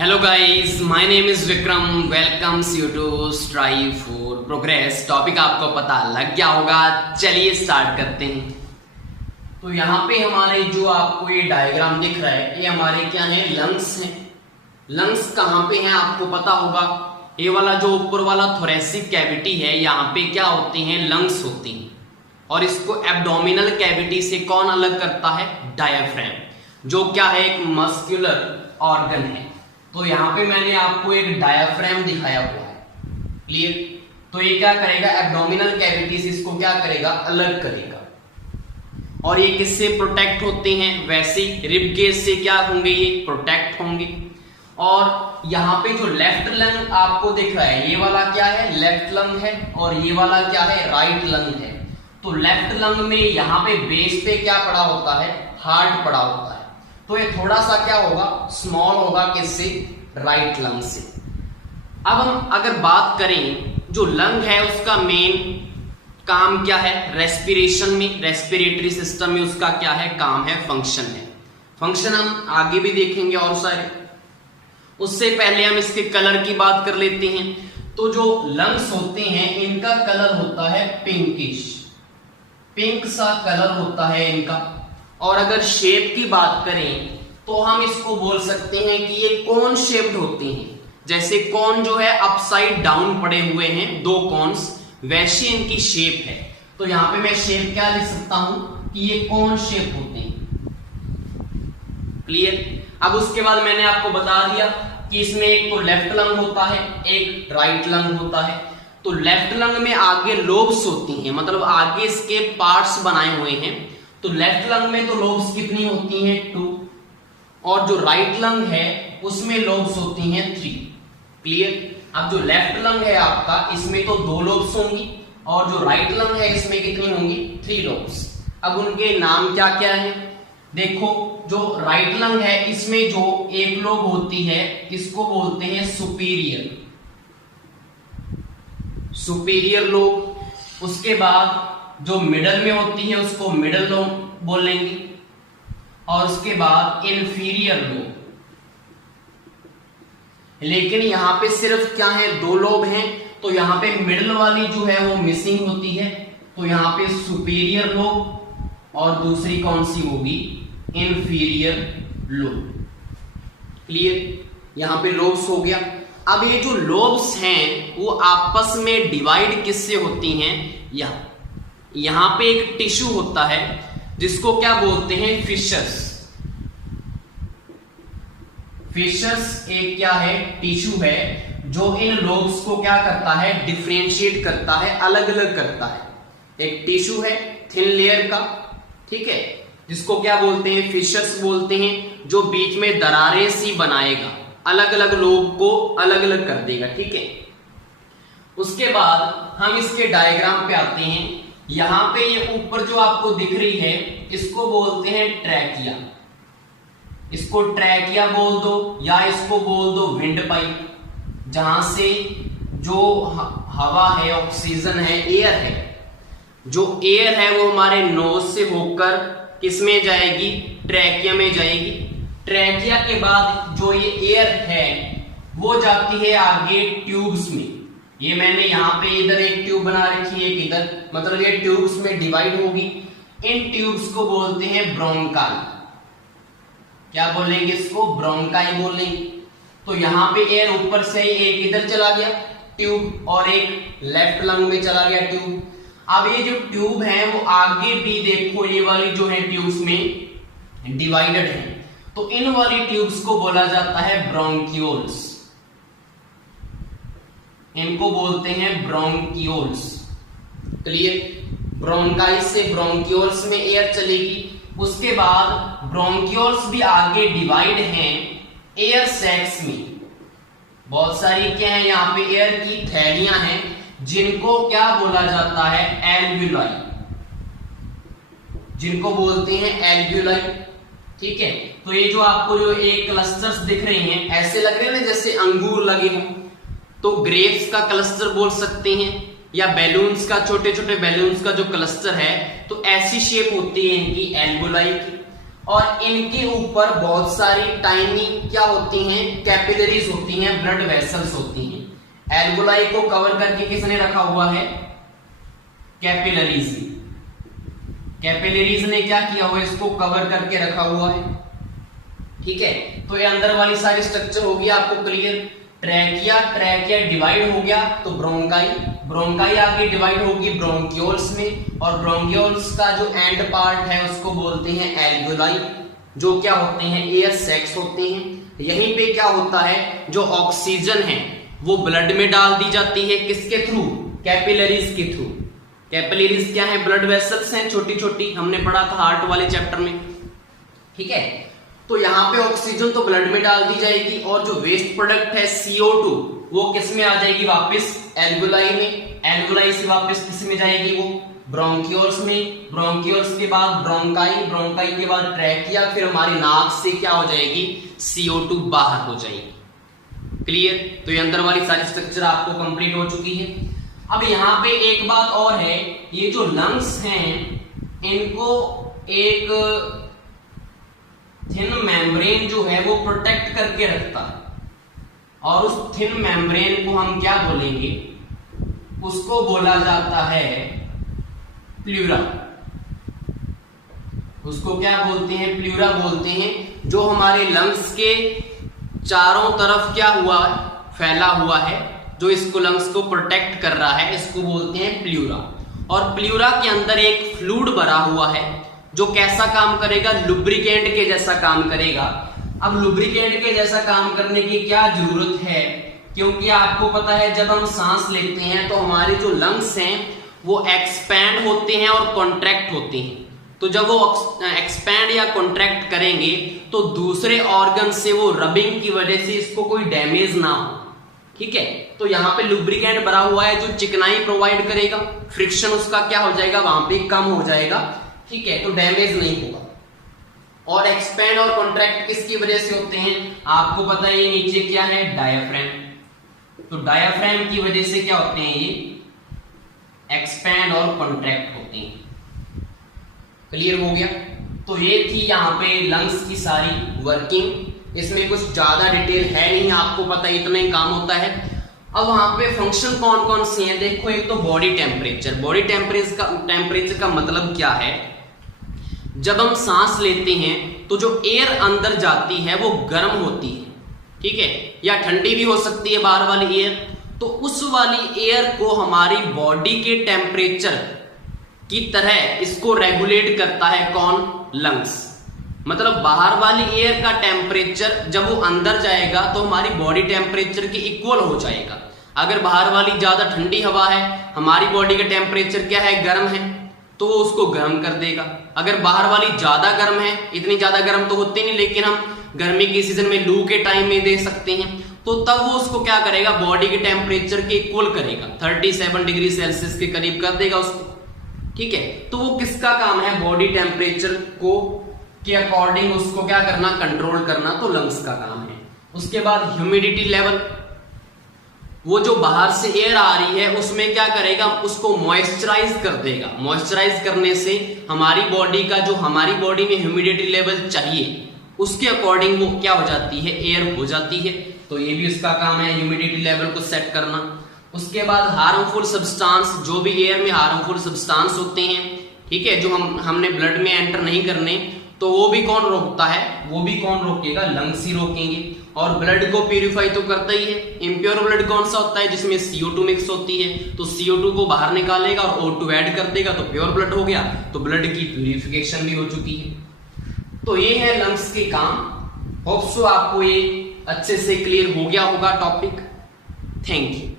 Hello guys, my name is Vikram. Welcomes you to strive for progress. Topic आपको पता लग गया होगा, चलिए स्टार्ट करते हैं। तो यहाँ पे हमारे जो आपको ये डायग्राम दिख रहा है, ये हमारे क्या है, लंग्स हैं। लंग्स कहाँ पे हैं आपको पता होगा। ये वाला जो ऊपर वाला थोरेसिक कैविटी है, यहाँ पे क्या होते हैं, लंग्स होती हैं। और इसको एब्डोमिनल कैविटी से कौन अलग करता है, डायाफ्राम, जो क्या है, एक मस्कुलर ऑर्गन है। तो यहाँ पे मैंने आपको एक डायाफ्राम दिखाया हुआ है, क्लियर। तो ये क्या करेगा, एब्डोमिनल कैविटी से इसको क्या करेगा, अलग करेगा। और ये किससे प्रोटेक्ट होते हैं, वैसे रिब केज से क्या होंगे, ये प्रोटेक्ट होंगे। और यहाँ पे जो लेफ्ट लंग आपको दिख रहा है, ये वाला क्या है, लेफ्ट लंग है, और ये वाला क्या है, राइट लंग है। तो लेफ्ट लंग में यहाँ पे बेस पे क्या पड़ा होता है, हार्ट पड़ा होता है। तो ये थोड़ा सा क्या होगा, स्मॉल होगा, किससे, राइट लंग से। अब हम अगर बात करें, जो लंग है उसका मेन काम क्या है, रेस्पिरेशन में, रेस्पिरेटरी सिस्टम में उसका क्या है, काम है, फंक्शन है। फंक्शन हम आगे भी देखेंगे और सारे। उससे पहले हम इसके कलर की बात कर लेते हैं। तो जो लंग्स होते हैं, इनका कलर होता है पिंकिश, पिंक सा कलर होता है इनका। और अगर शेप की बात करें तो हम इसको बोल सकते हैं कि ये कोन शेप्ड होती हैं। जैसे कोन जो है अपसाइड डाउन पड़े हुए हैं, दो कोन्स, वैसे इनकी शेप है। तो यहां पे मैं शेप क्या लिख सकता हूं कि ये कोन शेप होते हैं, क्लियर। अब उसके बाद मैंने आपको बता दिया कि इसमें एक तो लेफ्ट लंग होता है, एक राइट लंग होता है। तो लेफ्ट लंग में आगे लोब्स होती हैं, मतलब आगे इसके पार्ट्स बनाए हुए हैं। तो लेफ्ट लंग में तो लोब्स कितनी होती हैं, 2। और जो राइट लंग है उसमें लोब्स होती हैं 3, क्लियर। अब जो लेफ्ट लंग है आपका, इसमें तो 2 लोब्स होंगी, और जो राइट लंग है इसमें कितनी होंगी, 3 लोब्स। अब उनके नाम क्या क्या है, देखो। जो राइट लंग है, इसमें जो एक लोब होती है, इसको बोलते हैं सुपीरियर, सुपीरियर लोब। उसके बाद जो मिडल में होती है उसको मिडल लोब बोलेंगे, और उसके बाद इंफीरियर लोब। लेकिन यहां पे सिर्फ क्या है, 2 लोब हैं। तो यहां पे मिडल वाली जो है वो मिसिंग होती है। तो यहां पे सुपीरियर लोब और दूसरी कौन सी होगी, इंफीरियर लोब, क्लियर। यहां पे लोब्स हो गया। अब ये जो लोब्स हैं वो आपस में डिवाइड किससे होती हैं, यहां पे एक टिश्यू होता है जिसको क्या बोलते हैं, फिशर्स। फिशर्स एक क्या है, टिश्यू है, जो इन लोब्स को क्या करता है, डिफरेंशिएट करता है, अलग अलग करता है। एक टिश्यू है थिन लेयर का, ठीक है, जिसको क्या बोलते हैं, फिशर्स बोलते हैं, जो बीच में दरारें सी बनाएगा, अलग अलग लोब को अलग अलग कर देगा, ठीक है। उसके बाद हम इसके डायग्राम पे आते हैं। यहां पे ये ऊपर जो आपको दिख रही है, इसको बोलते हैं ट्रैकिया। इसको ट्रैकिया बोल दो, या इसको बोल दो विंड पाइप, जहां से जो हवा है, ऑक्सीजन है, एयर है, जो एयर है वो हमारे नोज से होकर किस में जाएगी, ट्रैकिया में जाएगी। ट्रैकिया के बाद जो ये एयर है वो जाती है आगे ट्यूब्स में। ये मैंने यहाँ पे इधर एक ट्यूब बना रखी है, एक इधर, मतलब ये ट्यूब्स में डिवाइड होगी। इन ट्यूब्स को बोलते हैं ब्रोंकाई। क्या बोलेंगे इसको, ब्रोंकाई बोलेंगे। तो यहाँ पे एयर ऊपर से एक इधर चला गया ट्यूब, और एक लेफ्ट लंग में चला गया ट्यूब। अब ये जो ट्यूब है वो आगे भी देखो, ये वाली जो है ट्यूब्स में डिवाइडेड है। तो इन वाली ट्यूब्स को बोला जाता है ब्रोंकियोल्स, इनको बोलते हैं ब्रोंकियोल्स, क्लियर। ब्रोंकाइस से ब्रोंकियोल्स में एयर चलेगी। उसके बाद ब्रोंकियोल्स भी आगे डिवाइड हैं एयर सैक्स में। बहुत सारी क्या है, यहाँ पे एयर की थैलियां हैं, जिनको क्या बोला जाता है, एल्व्यूलाई, जिनको बोलते हैं एल्व्यूलाई, ठीक है। तो ये जो आपको जो एक क्लस्टर्स दिख रहे हैं, ऐसे लग रहे हैं ना जैसे अंगूर लगे हों, तो ग्रेप्स का क्लस्टर बोल सकते हैं, या बैलून्स का, छोटे छोटे बैलून्स का जो क्लस्टर है, तो ऐसी शेप होती है इनकी एल्वोलाई की। और इनके ऊपर बहुत सारी टाइनी क्या होती हैं, कैपिलरीज होती हैं, ब्लड वेसल्स होती हैं। एल्वुलाई को कवर करके किसने रखा हुआ है, कैपिलरीज। कैपिलरीज ने क्या किया हुआ है, इसको कवर करके रखा हुआ है। ठीक है, तो ये अंदर वाली सारी स्ट्रक्चर होगी आपको क्लियर। ट्रैकिया, ट्रैकिया डिवाइड हो गया तो ब्रोंकाई, ब्रोंकाई आगे डिवाइड होगी ब्रोंकियोल्स में, और ब्रोंकियोल्स का जो एंड पार्ट है उसको बोलते हैं एल्वुलाई, जो क्या होते हैं, एयर सैक्स होते हैं। यहीं पे क्या होता है, जो ऑक्सीजन है वो ब्लड में डाल दी जाती है, किसके थ्रू, कैपिलरीज के थ्रू। कैपिलरीज क्या है, ब्लड वेसल्स हैं छोटी छोटी, हमने पढ़ा था हार्ट वाले चैप्टर में। ठीक है, तो यहां पे ऑक्सीजन तो ब्लड में डाल दी जाएगी, और जो वेस्ट प्रोडक्ट है CO2 वो किस में आ जाएगी, वापस एल्वुलाई में। एल्वुलाई से वापस किस में जाएगी, वो ब्रोंकियोल्स में। ब्रोंकियोल्स के बाद ब्रोंकाई, ब्रोंकाई के बाद ट्रैकिया, फिर हमारी नाक से क्या हो जाएगी, CO2 बाहर हो जाएगी। क्लियर, तो ये अंदर वाली सारी स्ट्रक्चर आपको कंप्लीट हो चुकी है। अब यहाँ पे एक बात और है, ये जो लंग्स हैं इनको एक थिन मेम्ब्रेन जो है वो प्रोटेक्ट करके रखता है, और उस थिन मेम्ब्रेन को हम क्या बोलेंगे, उसको बोला जाता है प्लूरा। उसको क्या बोलते हैं, प्लूरा बोलते हैं। जो हमारे लंग्स के चारों तरफ क्या हुआ है, फैला हुआ है, जो इसको लंग्स को प्रोटेक्ट कर रहा है, इसको बोलते हैं प्लूरा। और प्लूरा के अंदर एक फ्लूइड भरा हुआ है जो कैसा काम करेगा, लुब्रिकेंट के जैसा काम करेगा। अब लुब्रिकेंट के जैसा काम करने की क्या जरूरत है, क्योंकि आपको पता है जब हम सांस लेते हैं तो हमारे जो लंग्स हैं वो एक्सपैंड होते हैं और कॉन्ट्रैक्ट होते हैं। तो जब वो एक्सपैंड या कॉन्ट्रैक्ट करेंगे तो दूसरे ऑर्गन से वो रबिंग की वजह से इसको कोई डैमेज ना हो। ठीक है, तो यहाँ पे लुब्रिकेंट भरा हुआ है जो चिकनाई प्रोवाइड करेगा, फ्रिक्शन उसका क्या हो जाएगा, वहां पे कम हो जाएगा। ठीक है, तो डैमेज नहीं होगा। और एक्सपैंड और कॉन्ट्रैक्ट किसकी वजह से होते हैं, आपको पता है ये नीचे क्या है, डायाफ्राम। तो डायाफ्राम की वजह से क्या होते हैं, ये एक्सपैंड और कॉन्ट्रैक्ट होते हैं। क्लियर हो गया, तो ये थी यहाँ पे लंग्स की सारी वर्किंग। इसमें कुछ ज्यादा डिटेल है नहीं, आपको पता है इतना ही काम होता है। अब वहां पे फंक्शन कौन कौन से हैं, देखो एक तो बॉडी टेम्परेचर। बॉडी टेम्परेचर का मतलब क्या है, जब हम सांस लेते हैं तो जो एयर अंदर जाती है वो गर्म होती है, ठीक है, या ठंडी भी हो सकती है बाहर वाली एयर। तो उस वाली एयर को हमारी बॉडी के टेम्परेचर की तरह इसको रेगुलेट करता है कौन, लंग्स। मतलब बाहर वाली एयर का टेम्परेचर जब वो अंदर जाएगा तो हमारी बॉडी टेम्परेचर के इक्वल हो जाएगा। अगर बाहर वाली ज्यादा ठंडी हवा है, हमारी बॉडी का टेम्परेचर क्या है, गर्म है, तो वो उसको गर्म कर देगा। अगर बाहर वाली ज्यादा गर्म है, इतनी ज्यादा गर्म तो होती नहीं, लेकिन हम गर्मी के सीजन में लू के टाइम में दे सकते हैं, तो तब वो उसको क्या करेगा, बॉडी के टेम्परेचर के इक्वल करेगा, 37 डिग्री सेल्सियस के करीब कर देगा उसको। ठीक है, तो वो किसका काम है, बॉडी टेम्परेचर को के अकॉर्डिंग उसको क्या करना, कंट्रोल करना, तो लंग्स का काम है। उसके बाद ह्यूमिडिटी लेवल, वो जो बाहर से एयर आ रही है उसमें क्या करेगा, उसको मॉइस्चराइज कर देगा। मॉइस्चराइज करने से हमारी बॉडी का जो हमारी बॉडी में ह्यूमिडिटी लेवल चाहिए उसके अकॉर्डिंग वो क्या हो जाती है, एयर हो जाती है। तो ये भी उसका काम है, ह्यूमिडिटी लेवल को सेट करना। उसके बाद हार्मफुल सब्सटेंस, जो भी एयर में हार्मफुल सब्सटेंस होते हैं, ठीक है, जो हमने ब्लड में एंटर नहीं करने, तो वो भी कौन रोकता है, वो भी कौन रोकेगा, लंग्स ही रोकेंगे। और ब्लड को प्यूरिफाई तो करता ही है। इम्प्योर ब्लड कौन सा होता है, जिसमें CO2 मिक्स होती है, तो CO2 को बाहर निकालेगा और O2 ऐड कर देगा, तो प्योर ब्लड हो गया। तो ब्लड की प्यूरिफिकेशन भी हो चुकी है। तो ये है लंग्स के काम। होप सो आपको ये अच्छे से क्लियर हो गया होगा टॉपिक। Thank you.